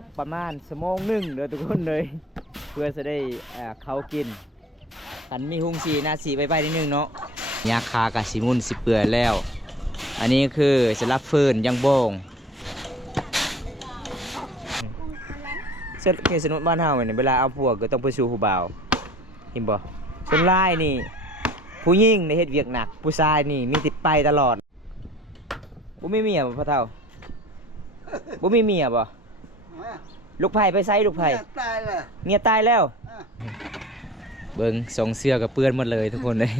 กประมาณ1 ชั่วโมงเด้อทุกคนเลยเพื่อจะได้เขากินอันมีหุงสีหน้าสีใบนิดนึงเนาะยาคากะสิมุนสิเปื่อยแล้วอันนี้คือสลับฟืนยังโบงเสื้อเคสนุนบ้านเฮาเนี่ยเวลาเอาผัวก็ต้องไปสู่ผู้บ่าวเห็นบ่ส่วนลายนี่ผู้หญิงในเฮ็ดเวียกหนักผู้ชายนี่มีติดไปตลอดบ่มีเมียบ่พ่อเฒ่าบ่มีเมียบ่ลูกไผ่ไปไสลูกไผ่ตายแล้วเมียตายแล้วเบิ่งส่งเสื้อกับเปื้อนหมดเลยทุกคนเลย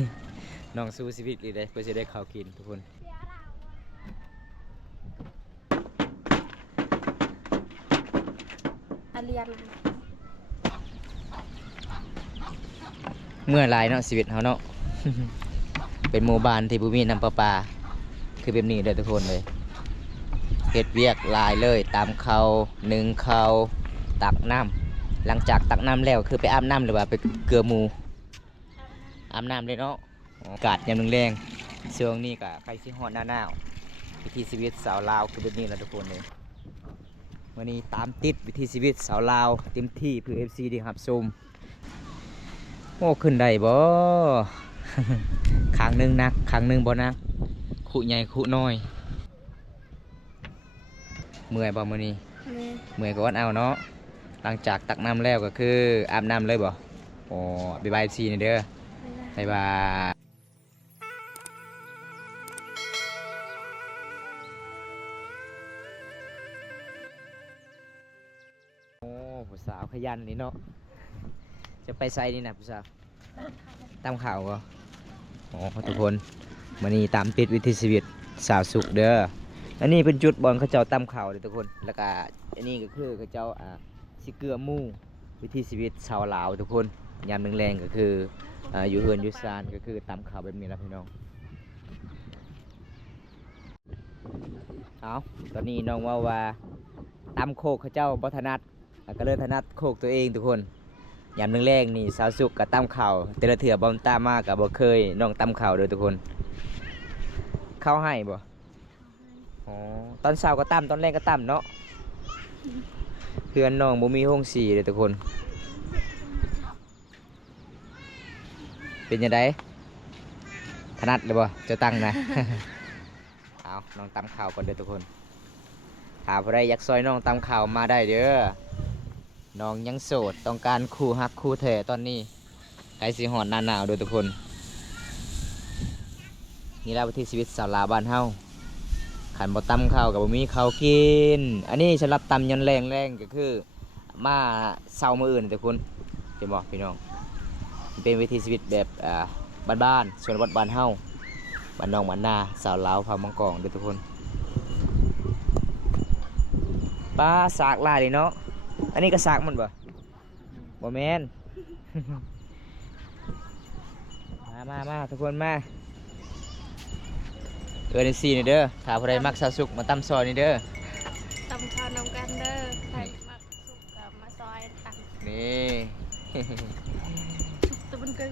น้องสู้ชีวิตเลยเพื่อจะได้ข้าวกินทุกคนเรียนเมื่อไรเนาะชีวิตเขาเนาะ เป็นหมู่บ้านที่บุมีน้ำประปาคือแบบนี้เลยทุกคนเลยเฮ็ดเวียกลายเลยตามเขานึ่งเขาตักน้ำหลังจากตักน้ำแล้วคือไปอาบน้ำหรือว่าไปเกลือหมูอาบน้ำเลยเนาะอากาศยามแรงช่วงนี้ก็ใกล้สิฮอดหน้าหนาววิถีชีวิตสาวลาวคือแบบนี้แหละทุกคนเลยวันนี้ตามติดวิถีชีวิตสาวลาวเต็มที่เพื่อ FC ดีครับชมโอ้ขึ้นได้บ่ ครั้งหนึ่งนักครั้งหนึ่งบ่นักคู่ใหญ่คู่น้อยเมื่อยบ่มื้อนี้เมื่อยก็วันเอาเนาะหลังจากตักน้ำแล้วก็คืออาบน้ำเลยบ่โอ้บ๊ายบายซีนี่เด้อบ๊ายบายโอ้ผู้สาวขยันนี่เนาะจะไปไสนี่นะผู้สาวตามข่าวบ่อ๋อทุกคนมื้อนี้ตามติดวิถีชีวิตสาวสุขเด้ออันนี้เป็นจุดบอลเขาเจ้าตามข่าวเลยทุกคนแล้วก็อันนี้ก็คือเขาเจ้าสิเกลือหมู่วิถีชีวิตชาวลาวทุกคนยามแรงๆก็คืออยู่เฮือนอยู่ซานก็คือตามข่าวแบบนี้แล้วพี่น้องเอาตอนนี้น้องว่าตามโคกเขาเจ้าบ่ถนัดก็เลยถนัดโคกตัวเองทุกคนยามแรงๆนี่สาวสุกกับตามข่าวแต่ละเถื่อบอมตามมากกับบ่เคยน้องตามข่าวเลยทุกคนเข้าให้บ่อ๋อตอนเช้าก็ตามตอนแรกก็ตามเนาะเพื่อนน้องบ่มีห้องสีเลยทุกคนเป็นยังไงถนัดเลยบ่จะตั้งนะ เอาน้องตามข่าวก่อนเด้อทุกคนถ้าใครอยากซอยน้องตามข่าวมาได้เด้อน้องยังโสดต้องการคู่ฮักคู่แท้ตอนนี้ใกล้สิฮอดหน้าหนาวโดยทุกคนนี่แหละวิถีชีวิตสาวลาวบ้านเฮาขันบ่ตำข้าวกับบ่มีข้าวกินอันนี้สำหรับตำยันแรงก็คือมาเช้ามื้ออื่นทุกคนเห็นบ่พี่น้องเป็นวิถีชีวิตแบบบ้านๆชนบทบ้านเฮาบ้านน้องบ้านนาสาวลาวพามังกรโดยทุกคนปลาสากลายเลยเนาะอันนี้ก็สากมันบ่แม่น มาทุกคนมาในซีนี่เด้อถ้าใครมักสาวสุกมาตำซอยนี่เด้อตำข้าวนำกันเด้อใครมักสุกกับมาซอยตักนี่ สุกตะบันเกิน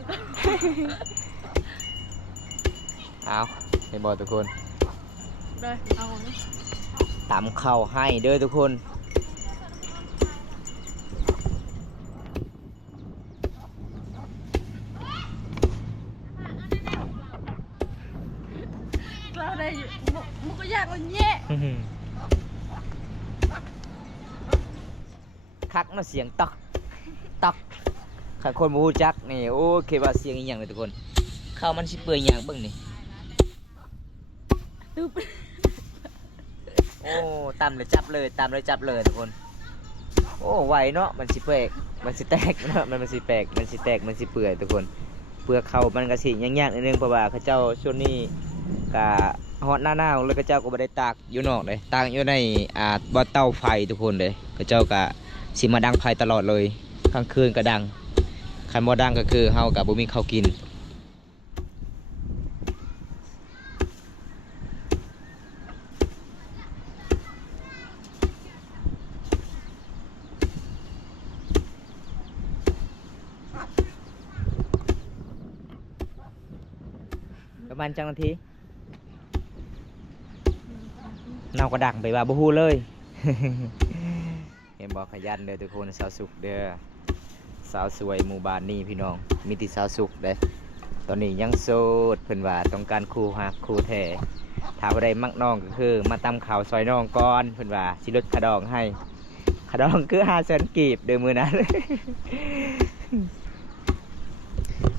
เอาให้บอกทุกคน ได้เอาตำข้าวให้เด้อทุกคนเราได้อยู่มุกยากมันแย่ คักมาเสียงตอกตอกขันคนมูจักนี่โอ้คิดว่าเสียงอีหยังเลยทุกคนข้าวมันสิเปื่อยอย่างเบิ่งนี่โอ้ตำเลยจับเลยตำเลยจับเลยทุกคนโอ้ไหวเนาะมันสิแปลกมันสิแตกเนาะมันสิแปลกมันสิแตกมันสิเปื่อยทุกคนเปลือกข้าวมันก็สิยากๆนิดนึงเพราะว่าเขาเจ้าช่วงนี้กะฮอดหน้าหนาวเลยเขาเจ้าก็บ่ได้ตากอยู่นอกเลยตากอยู่ในบ่อเตาไฟทุกคนเลยเขาเจ้าก็สิมาดังไฟตลอดเลยกลางคืนก็ดังคันบ่ดังก็คือเฮาก็บ่มีข้าวกินประมาณจังนาทีเนาก็ดังไปว่าบ่ฮู้เลย เห็น นบอกขยันเด้อทุกคนสาวสุขเด้อสาวสวยหมู่บ้านนี่พี่น้องมีติสาวสุขเด้อตอนนี้ยังโสดเพิ่นว่าต้องการคู่ฮักคู่แท้ถ้าบ่ได้มักน้องก็คือมาตำข่าวซอยน้องก่อนเพิ่นว่าสิลดขาดองให้ขาดองคือ500,000กีบเด้อมื้อนั้น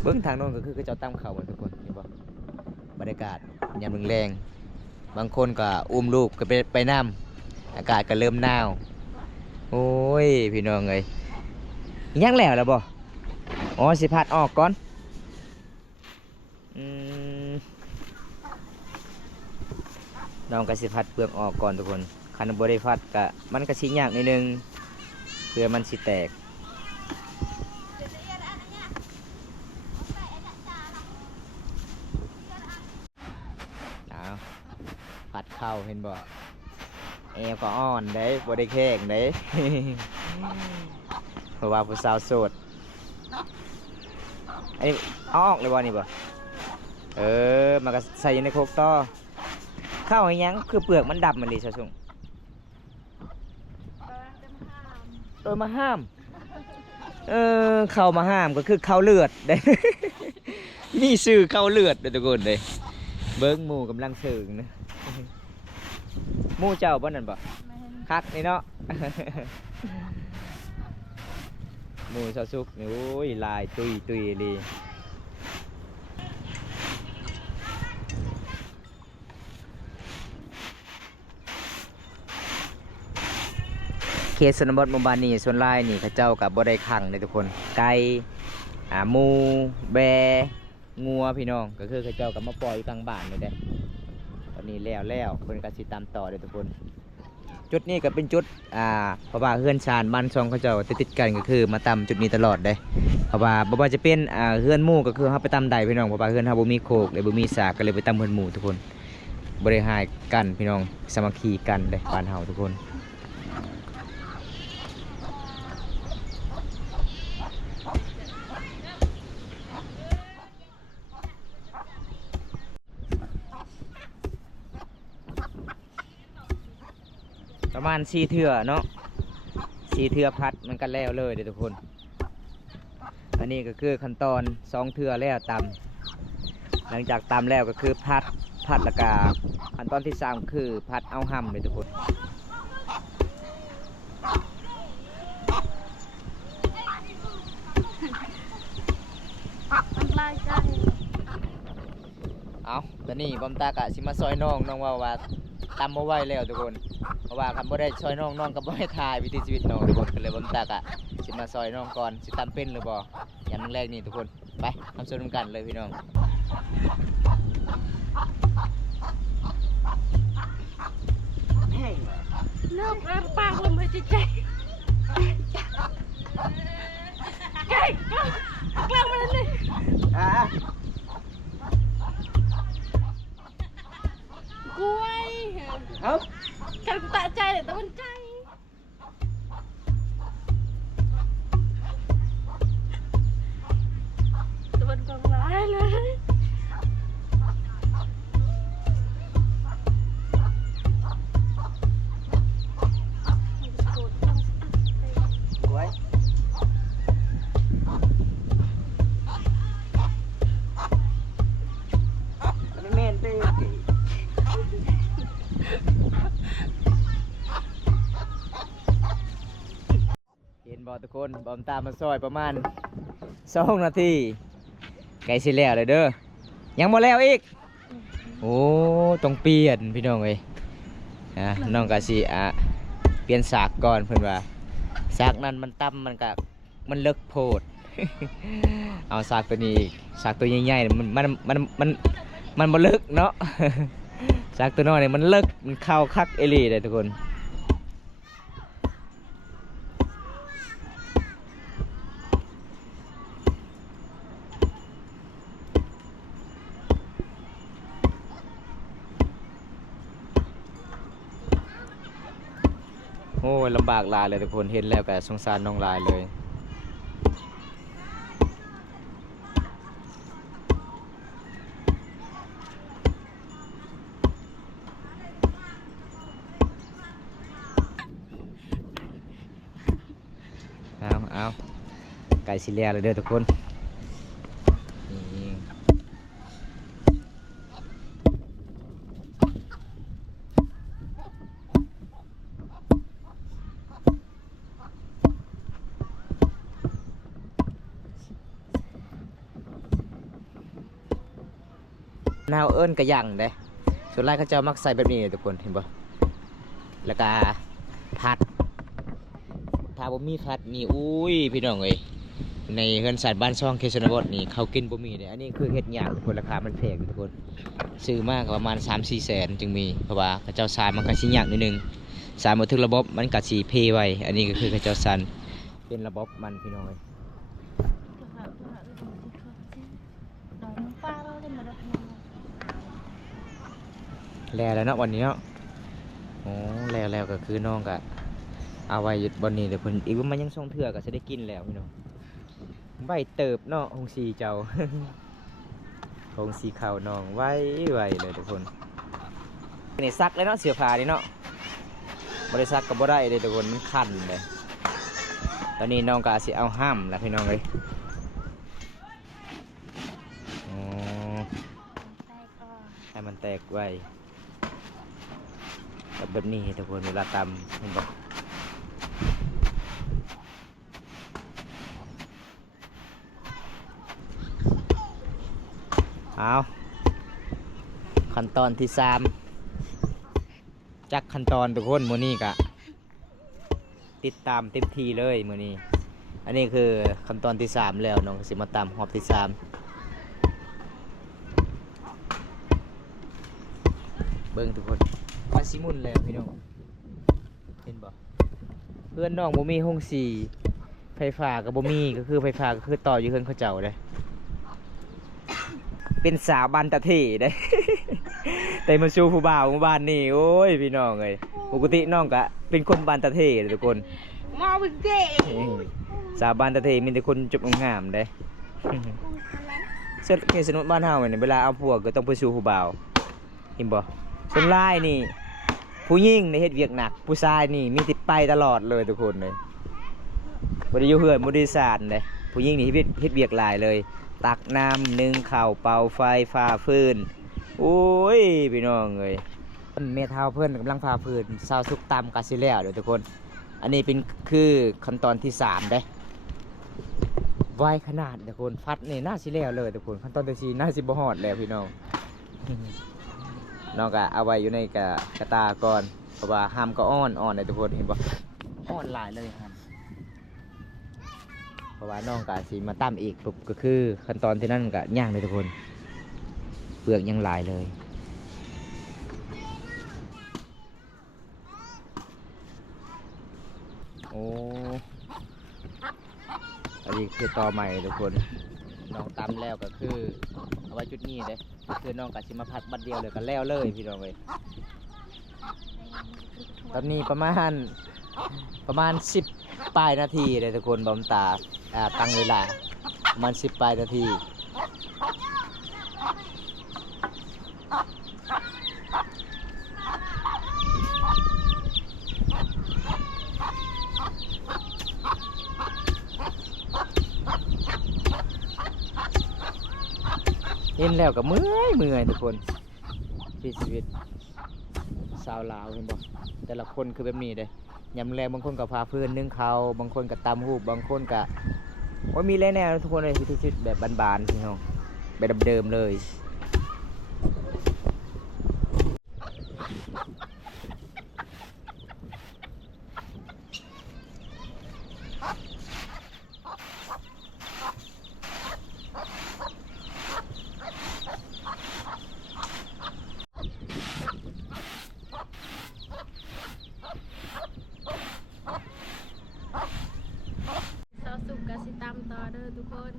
เบิ่งทางโน้นก็คือเจ้าตำข่าวหมดทุกคนเห็นบ่บรรยากาศยามแรงๆบางคนก็อุ้มลูกก็ไปนำอากาศก็เริ่มหนาวโอ้ยพี่น้องเอ้ยยังแล้วบ่อ๋อสิพัดออกก่อนน้องก็สิพัดเปลือกออกก่อนทุกคนคันบ่ได้พัดก็มันก็สิยากนิดนึงเพื่อมันสิแตกเอาพัดเข้าเห็นบ่แอวก็อ่อนเด้บ่ได้แข็งเด้ เพราะว่าผู้สาวโสดอันนี้เอาออกเลยบ่นี่บ่มันก็ใส่อยู่ในโคกต่อข้าวให้ยังคือเปลือกมันดำมันเลยซะซุงโดยมาห้ามเข้ามาห้ามก็คือเข้าเลือดได้ มีชื่อเข้าเลือดเด้อทุกคนเด้เบิ้งหมู่กำลังสึงนะ หมู่เจ้าบ่นั่นบ่คักนี่เนาะ หมู่สาวสุกนี่โอ้ยลายตุยเลยเขตชนบทหมู่บ้านนี้ส่วนหลายนี่เขาเจ้ากับบ่ได้ขังเลยทุกคนไก่หมูแบงัวพี่น้องก็คือเขาเจ้ากับมาปล่อยอยู่กลางบ้านเลยเด้ตอนนี้แล้วเพิ่นก็สิตามต่อเด้อทุกคนจุดนี้ก็เป็นจุดเพราะว่าเฮือนชานบ้านช่องเขาเจ้าติดกันก็คือมาตามจุดนี้ตลอดเด้เพราะว่าบ่ว่าจะเป็นเฮือนหมู่ก็คือเฮาไปตามใดพี่น้องเพราะว่าเฮือนเฮาบ่มีโคกเลยบ่มีสากก็เลยไปตามเฮือนหมู่ทุกคนบ่ได้หายกันพี่น้องสามัคคีกันเด้บ้านเฮาทุกคนประมาณ4 เทื่อเนาะ4 เทื่อพัดมันก็แล้วเลยเด้อทุกคนอันนี้ก็คือขั้นตอน2 เทื่อแล้วตำหลังจากตำแล้วก็คือพัดแล้วก็ขั้นตอนที่3คือพัดเอาห่ำเลยทุกคนเอาตอนนี้บอมตากะสิมาซอยน้องว่าตำมาไว้แล้วทุกคนเพราะว่าคำบ่ได้ซอยน้องก็บ่ได้ถ่ายวิถีชีวิตน้องทุกคนก็เลยบอมตากะสิมาซอยน้องก่อนสิตำเป็นหรือบ่ยามแรกนี่ทุกคนไปทำส่วนกันเลยพี่น้องเลิกแล้วปากลมหายใจไก่กลางมันเลยกล้วยกันตะใจเลยตะวันใจตะวันกองร้ายเลยทุกคนบอมตามมาซอยประมาณ2 นาทีไกลสิแล้วเลยเด้อยังบ่แล้วอีกโอ้ต้องเปลี่ยนพี่น้องเอ้ยน้องกะสิเปลี่ยนสากก่อนเพิ่นว่าสากนั้นมันต่ำมันเลิกโพด เอาสากตัวนี้สากตัวใหญ่ๆมันบ่เลิกเนาะ สากตัวน้อยนี่มันเลิกมันเข้าคักเอหลีเลยทุกคนโอ้ยลำบากหลายเลยทุกคนเห็นแล้วก็สงสารน้องหลายเลย ไก่สิเลียเลยเด้อทุกคนนี่นาวเอิ้นกระยังเด้ส่วนแรกเขาเจ้ามักใส่แบบนี้ทุกคนเห็นบ่แล้วก็ผัดถ้าบ่มีผัดนี่อุ้ยพี่น้องเอ้ยในเฮือนสัตว์บ้านช่องเคชนบทนี่เขากินบ่มีเด้อันนี้คือเฮ็ดยากทุกคนราคามันแพงทุกคนซื้อมากประมาณ 3-4 แสนจึงมีเพราะว่าเขาเจ้าสารมันก็สิยากนิดนึงสารบ่ถึกระบบมันก็สิเพไว้อันนี้ก็คือเขาเจ้าสารเป็นระบบมันพี่น้องเอ้ยแล้วเนาะวันนี้เนาะโอ้แล้วก็คือน้องก็เอาไว้หยุดบนนี้เดี๋ยวเพิ่นอีกว่ามันยังส่งเถื่อก็จะได้กินแล้วพี่น้องใบเติบเนาะหงสีเจ้า หงสีขาวน้องไว้เลยทุกคนนี่ซักเลยเนาะเสื้อผ้านี่เนาะบ่ได้ซักก็บ่ได้เลยทุกคนมันคันเลยตอนนี้น้องก็สิเอาห้ามแล้วพี่น้องเอ้ยอ๋อให้มันแตกไว้แบบนี้ทุกคนเวลาตำเห็นบ่เอาขั้นตอนที่3จักขั้นตอนทุกคนมื้อนี้ก็ติดตามเต็มทีเลยมื้อนี้อันนี้คือขั้นตอนที่3แล้วน้องสิมาตำรอบที่3เบิ่งทุกคนว่าสิมุนแล้วพี่น้องเห็นบ่เพื่อนน้องบ่มีห้องสีไฟฟ้าก็บ่มีก็คือไฟฟ้าก็คือต่ออยู่เฮือนเขาเจ้าเด้เป็นสาวบันตะเทได้ แต่มาชูผู้บ่าวหมู่บ้านนี่โอ้ยพี่น้องเอ้ยปกติน้องก็เป็นคนบันตะเทเลยทุกคนมาบึกเด้ สาวบันตะเทมีแต่คนจบงามๆได้ เสื้อสนุนบ้านเฮาเนี่ยเวลาเอาผัวก็ต้องไปชูผู้บ่าวเห็นบ่ส่วนลายนี่ผู้หญิงในเฮ็ดเวียกหนักผู้ชายนี่มีติดไปตลอดเลยทุกคนเลยบ่ได้อยู่เฮือนบ่ได้สานเลยผู้หญิงนี่เฮ็ดเวียกหลายเลยตักน้ำนึ่งข้าวเป่าไฟฟ้าฟืนโอ้ยพี่น้องเอ้ยเมทาเพื่อนกำลังฟ้าฟืนซาวสุกตำกาซิแล้วเดี๋ยวทุกคนอันนี้เป็นคือขั้นตอนที่3ได้ไวขนาดทุกคนฟัดนี่น่าสิแล้วเลยทุกคนขั้นตอนที่4น่าสิบ่ฮอดแล้วพี่น้อง น้องก็เอาไว้อยู่ในกระตาก่อนเพราะว่าห้ามก็อ่อนเลยทุกคนเห็นบ่อ่อนหลายเลยครับเพราะว่าน้องก็สิมาตั้มอีกปุ๊บก็คือขั้นตอนที่นั่นก็ย่างเลยทุกคนเปลือกยังหลายเลยโอ้อันนี้คือต่อใหม่ทุกคนน้องตำแล้วก็คือเอาไว้จุดนี้เลยคือน้องก็สิมาผัดบัดเดียวเลยก็แล้วเลยพี่น้องเลยตอนนี้ประมาณ10ปลายนาทีเลยทุกคนบอมตาตั้งเวลาประมาณ10ปลายนาทีเห็นแล้วก็เมื่อยทุกคนชีวิตสาวลาวเห็นบ่แต่ละคนคือแบบนี้เด้ยำแรงบางคนกับพาเพื่อนนึ่งเขาบางคนกับตำหูบบางคนกับว่ามีแน่ๆทุกคนเลยวิถีชีวิตแบบบานๆพี่น้องแบบเดิมๆเลยซอสสุกกะสิตำต่อเด้อทุกคน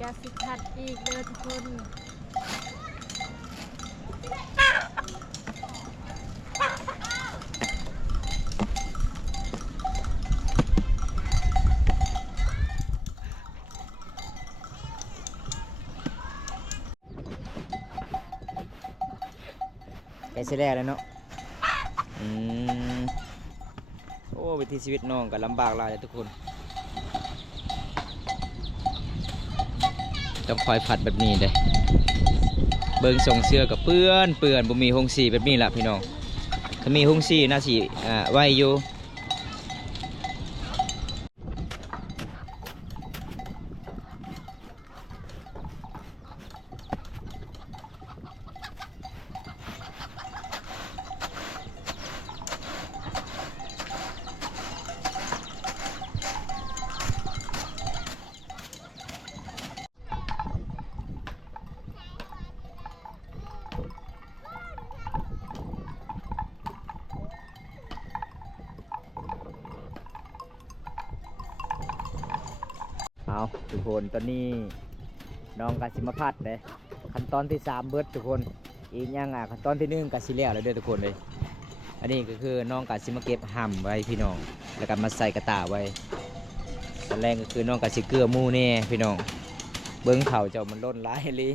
กาสิพัดอีกเด้อทุกคนใกล้สิแล้วแล้วเนาะโอ้วิถีชีวิตน้องก็ลำบากหลายเลยทุกคนต้องคอยผัดแบบนี้เลยเบิ่งส่งเสื้อกับเปื้อนบ่มีหงสีแบบนี้ล่ะพี่น้องถ้ามีหงสีน่าสิไว้อยู่เอาทุกคนตอนนี้น้องกสิมาพัดเลยขั้นตอนที่3เบิดทุกคนอีกอย่างขั้นตอนที่1กสิแล้วเลยเด้อทุกคนเลยอันนี้ก็คือน้องกสิมาเก็บห่ำไว้พี่น้องแล้วก็มาใส่กระตาไว้ตอนแรกก็คือน้องกสิเกลือหมูนี่พี่น้องเบิ้งเข่าเจ้ามันล้นร้ายเลย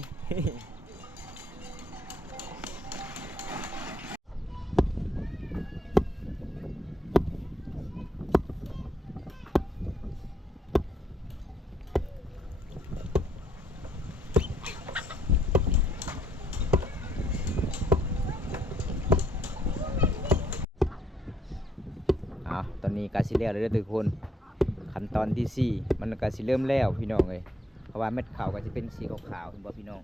ตอนนี้กาสิแล้วเลยทุกคนขั้นตอนที่4มันกาสิเริ่มแล้วพี่น้องเลยเพราะว่าเม็ดขาวก็จะเป็นสีขาวๆเห็นบ่พี่น้อง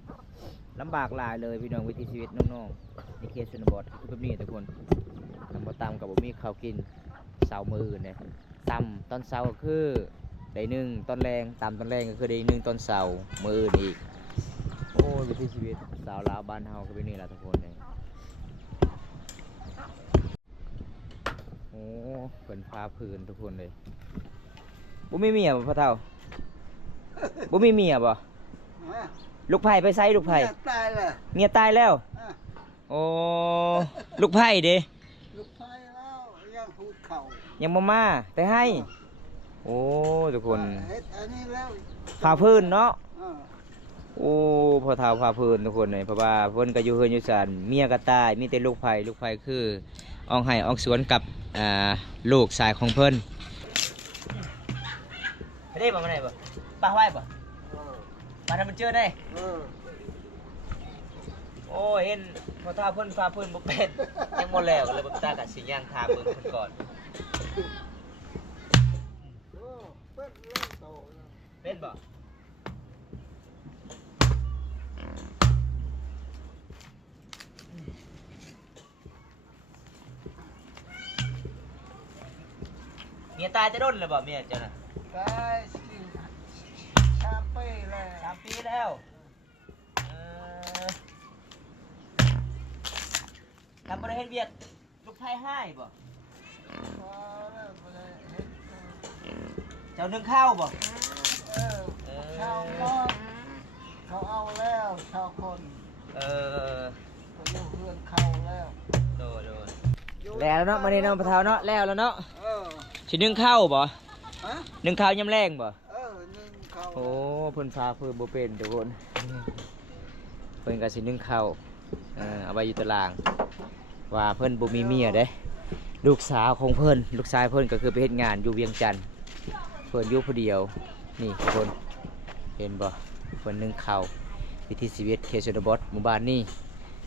ลำบากหลายเลยพี่น้องวิถีชีวิตน้องๆในเขตชนบทคือแบบนี้ทุกคนทำบ่ตามกับบ่มีข้าวกินเช้ามื้อเนี่ยตำตอนเช้าก็คือได้1ตอนแรงตำตอนแรงก็คือได้1ตอนเช้ามื้ออื่นอีกโอ้วิถีชีวิตสาวลาวบ้านเฮาก็เป็นนี่แหละทุกคนเลยโอ้เป็นฟ้าพื้นทุกคนเลยบุมีเมียบ่พ่อเฒ่าบุมีเมียบ่ลูกไผ่ไปไสลูกไผ่ตายแล้วเมียตายแล้วโอ้ลูกไผ่เด้ลูกไผ่แล้วยังพูดเข่ายังมาแต่ให้โอ้ทุกคนเฮ็ดอันนี้แล้วฟ้าพื้นเนาะโอ้พ่อเฒ่าฟ้าพื้นทุกคนเลยเพราะว่าเพิ่นก็อยู่เฮือนอยู่ศาลเมียก็ตายมีแต่ลูกไผ่คือออกไห้ออกสวนกับลูกชายของเพิ่นได้บ่มาไหนบ่ปลาไหวบ่ปลาทำมันเจอได้โอ้เห็นพอท่าเพิ่นฟ้าเพิ่นบ่เป็นยังหมดแล้วก็เลยบ่ตากะสิย่างทาเบิ่งเพิ่นก่อนเป็นบ่เมียตายจะด้นเลยบ่เมียเจ้าน่ะตาย3 ปีแล้ว3 ปีแล้วทำบริเฮ็ดเวียกลูกไผ่ให้บ่เจ้านึ่งข้าวบ่ชาวมอดเขาเอาแล้วชาวคนเขาอยู่เพื่อนเขาแล้วโดแล้วเนาะมานี่เนาะพะเฒ่าเนาะแล้วเนาะสินึ่งข้าวบ่นึ่งข้าวยำแรงบ่นึ่งข้าวโอ้เพิ่นฟ้าเพิ่นบ่เป็นทุกคนเพิ่นก็สินึ่งข้าวเอาไว้อยู่ตารางว่าเพิ่นบ่มีเมียเด้ลูกสาวของเพิ่นลูกชายเพิ่นก็คือไปเฮ็ดงานอยู่เวียงจันทน์เพิ่นอยู่ผู้เดียวนี่ทุกคนเห็นบ่เพิ่นนึ่งข้าววิถีชีวิตเขตชนบทหมู่บ้านนี้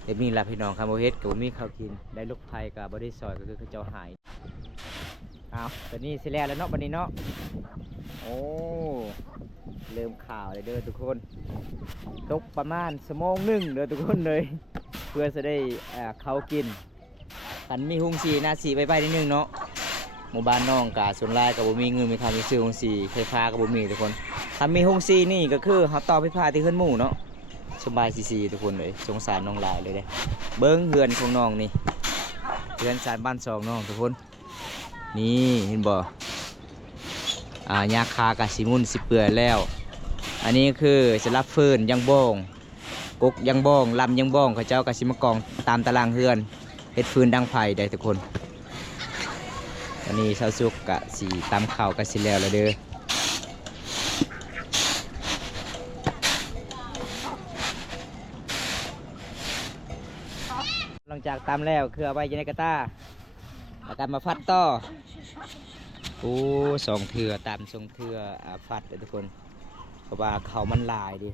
แบบนี้ล่ะพี่น้องครับบ่เฮ็ดก็บ่มีข้าวกินได้ลูกไผ่ก็บ่ได้ซอยก็คือเขาเจ้าหายเอาตอนนี้สิแล้วเนาะบัดนี้เนาะโอ้เริ่มข่าวเลยเด้อทุกคนตกประมาณ1 ชั่วโมงเด้อทุกคนเลยเพื่อจะได้เขากินกันมีหุงสีหน้าสีไปนิดนึงเนาะหมู่บ้านน้องกาส่วนรายกับบ่มีเงินมีทางมีซื้อหุงสีไฟฟ้ากับบ่มีทุกคนถ้ามีหุงสีนี่ก็คือเขาต่อไฟฟ้าที่ขึ้นหมู่เนาะสบายซีทุกคนเลยสงสารน้องลายเลยเด้เบิ้งเฮือนของน้องนี่เฮือนชานบ้านสองน้องทุกคนนี่เห็นบ่ยาคากะสิมุนสิเปื่อยแล้ว อันนี้คือสลับฟืนยังบ้องกุกยังบ้องลำยังบ้องเขาเจ้ากระชิมกองตามตารางเฮือนเฮ็ดฟืนดังไผ่ได้ทุกคนอันนี้ชาวสุกกะสีตามข่าวกะสิแล้วละเด้อหลังจากตามแล้วคือเอาไว้ในกระต้าแล้วกันมาฟัดต่อโอ้สองเถื่อตามทรงเถื่อฟัดเลยทุกคนเพราะว่าเขามันลายดิ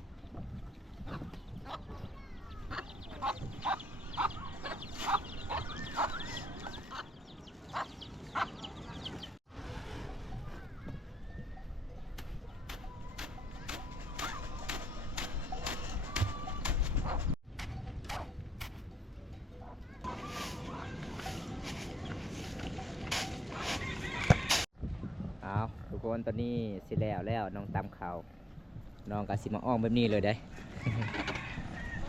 เอาทุกคนตอนนี้สิแล้วน้องตามเขาน้องกะสิมาอ้อมแบบนี้เลยได้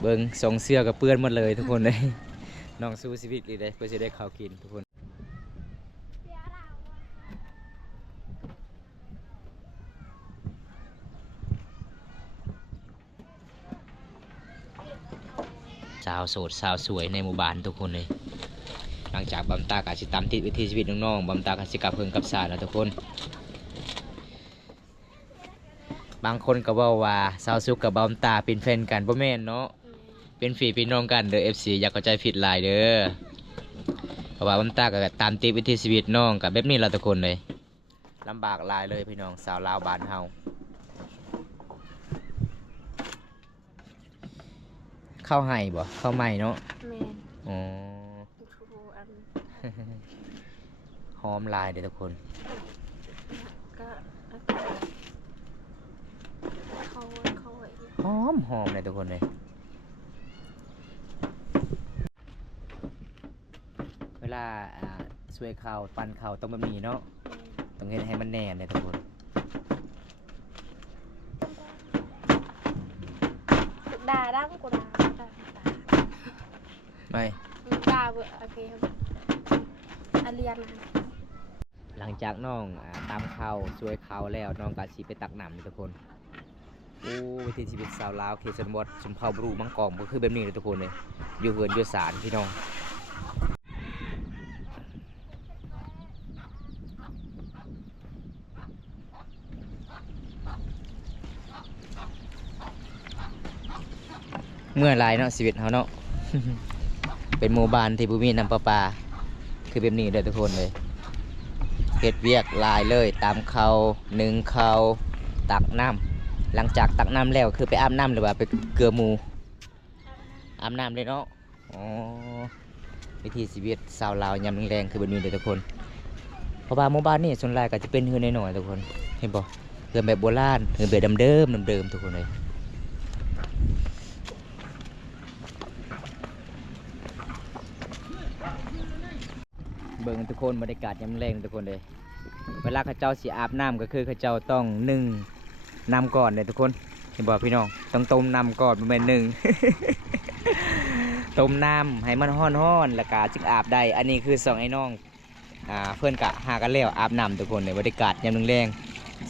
เบิ้งทรงเสื้อกับเปื้อนหมดเลยทุกคนเลย น้องสู้ชีวิตเลยได้เพื่อจะได้ข้าวกินทุกคนสาวโสดสาวสวยในหมู่บ้านทุกคนเลยหลังจากบำตากาสิตามติดวิถีชีวิตน้องๆบำตากาสิกลับเพิ่งกับสารนะทุกคนบางคนก็บอกว่าสาวสุกกับบำตาเป็นแฟนกันบ่แม่นเนาะเป็นฝีเป็นน้องกันเด้อ FC อย่าเข้าใจผิดหลายเด้อเพราะว่าบำตาก็ตามติดวิถีชีวิตน้องกับแบบนี้เราทุกคนเลยลำบากหลายเลยพี่น้องสาวลาวบ้านเฮาเข้าให้บ่เข้าใหม่เนาะแม่นอ๋อ อัน หอมลายเด้อทุกคนก็เขาไว้ หอมเลยทุกคนเลยเวลาช่วยข้าวปั้นข้าวต้องแบบนี้เนาะต้องเฮ็ดให้มันแน่นเลยทุกคนด่าดังกูด่าไม่ ด่าเบื่อโอเคครับอาเรียนนะหลังจากน้องตามข้าวช่วยข้าวแล้วน้องก็สิไปตักน้ำเลยทุกคนโอ้วิถีชีวิตสาวลาวเขตชนบทชนเผ่าบรูมังกรก็คือแบบนี้เลยทุกคนเลยอยู่เฮือนอยู่ศาลพี่น้องเมื่อไรเนาะชีวิตเขาเนาะ เป็นหมู่บ้านที่บุมีน้ำประปาคือแบบนี้เลยทุกคนเลยเฮ็ดเวียกลายเลยตามเขาหนึ่งเขาตักน้ำหลังจากตักน้ำแล้วคือไปอาบน้ำหรือว่าไปเกลือหมูอาบน้ำเลยเนาะอ๋อวิถีชีวิตชาวลาวยามแรงๆคือแบบนี้เลยทุกคนเพราะว่าหมู่บ้านนี่ส่วนใหญ่ก็จะเป็นเฮือนน้อยๆทุกคนเห็นบ่เฮือนแบบโบราณเฮือนแบบเดิมทุกคนเลยเบิ่งทุกคนบรรยากาศยามแรงทุกคนเลยเวลาข้าเจ้าสิอาบน้ำก็คือข้าเจ้าต้องนึ่งน้ำก่อนเลยทุกคนเห็นบ่พี่น้องต้องต้มน้ำก่อนประมาณหนึ่ง ต้มน้ำให้มันร้อนๆแล้วก็จึงอาบได้อันนี้คือสองไอ้น้องเพื่อนกะหากันแล้วอาบน้ำทุกคนในบรรยากาศยามแรง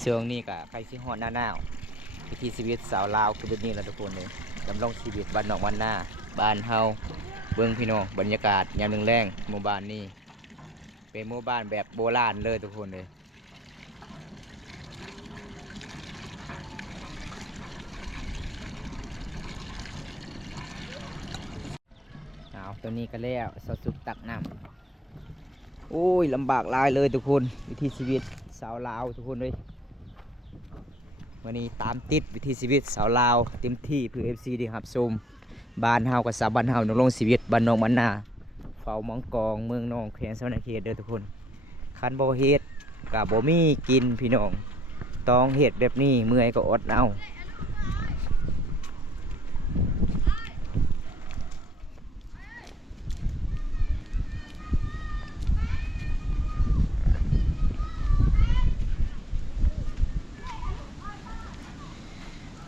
ช่วงนี้กะใครสิฮอดหน้าหนาววิถีชีวิตสาวลาวคือแบบนี้แหละทุกคนเลยดำรงชีวิตบ้านนอกบ้านหน้าบ้านเฮาเบิ่งพี่น้องบรรยากาศยามแรงหมู่บ้านนี้เป็นหมู่บ้านแบบโบราณเลยทุกคนเลยเอาตัวนี้ก็แล้วสุดตักน้ำโอ้ยลำบากหลายเลยทุกคนวิถีชีวิตสาวลาวทุกคนเลยวันนี้ตามติดวิถีชีวิตสาวลาวเต็มที่เพื่อ FC ดีครับชมบ้านเฮากับสาวบ้านเฮาดำรงชีวิตบ้านนองบ้านนาเฝ้ามองกองเมืองนองแขวงสวรรณเขตเด้อทุกคนคันบ่เฮ็ดกับบ่มีกินพี่น้องต้องเฮ็ดแบบนี้เมื่อยก็อดเอา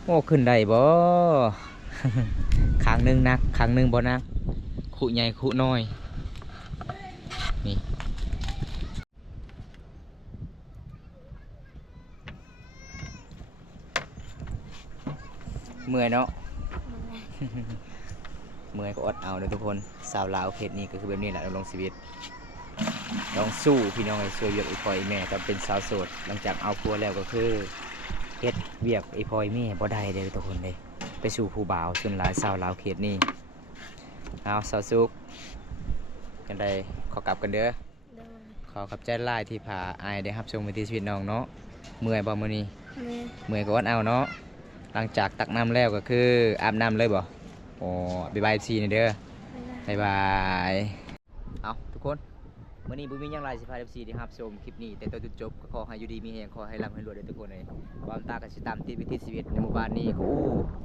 โอ้ขึ้นได้บ่ ข้างหนึงนักข้างหนึงบ่นักขุใหญ่ขุน้อยนี่ เมื่อยเนาะ เมื่อย เมื่อยก็อดเอาเด้อทุกคนสาวลาวเขตนี้ก็คือแบบนี้แหละดำรงชีวิตต้องสู้พี่น้องให้ช่วยเวียกอีพ่ออีแม่ตอนเป็นสาวโสดหลังจากเอาผัวแล้วก็คือเฮ็ดเวียกอีพ่ออีแม่บ่ได้เด้อทุกคนเลยไปสู่ผู้บ่าวส่วนหลายสาวลาวเขตนี้เอาสาวสุกกันได้ขอกลับกันเด้อ โดย ขอขอบใจหลายที่พาอายได้รับชมวิถีชีวิตน้องเนาะเมื่อยบ่มื้อนี้ เมื่อย เมื่อยก็อดเอาเนาะหลังจากตักน้ำแล้วก็คืออาบน้ำเลยบ่โอ้บ๊ายบายซีนี่เด้อ ไม่ได้ บายบายเอาทุกคนมื้อนี้บุญมีหยังไรสิพา FC ที่รับชมคลิปนี้แต่ต้นจนจบก็ขอให้อยู่ดีมีแรงขอให้ร่ำให้รวยเด้อทุกคนเลยบอมตาก็สิตามติดวิถีชีวิตในหมู่บ้านนี้ก็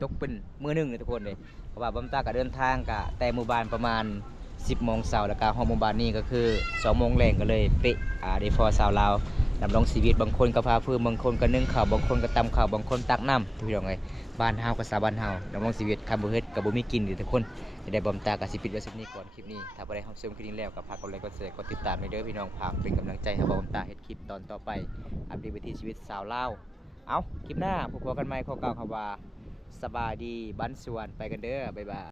ตกเป็นมื้อหนึงเลยทุกคนเลยเพราะว่าบอมตาก็เดินทางก็แต่หมู่บ้านประมาณ 10 โมงเช้าแล้วก็ฮอดหมู่บ้านนี้ก็คือ 2 โมงแรงก็เลยเป๊ะได้พอสาวลาวดำรงชีวิตบางคนก็พาฟืนบางคนก็นึ่งข้าวบางคนก็ตำข้าวบางคนตักน้ำพี่น้องเอ้ยบ้านเฮาก็สาบ้านเฮาดำรงชีวิตคันบ่เฮ็ดก็บ่มีกินเด้อทุกคน จะได้บอมตากสิปิดไว้สักนี้ก่อนคลิปนี้ถ้าบ่ได้รับชมคลิปนี้แล้วก็ฝากกดไลค์กดแชร์กดติดตามให้เด้อพี่น้องฝากเป็นกำลังใจให้บอมตาเฮ็ดคลิปตอนต่อไปอัปเดตวิถีชีวิตสาวลาวเอาคลิปหน้าพบกันใหม่ขอกล่าวคำว่าสบายดีบ้านสวนไปกันเด้อบ๊ายบาย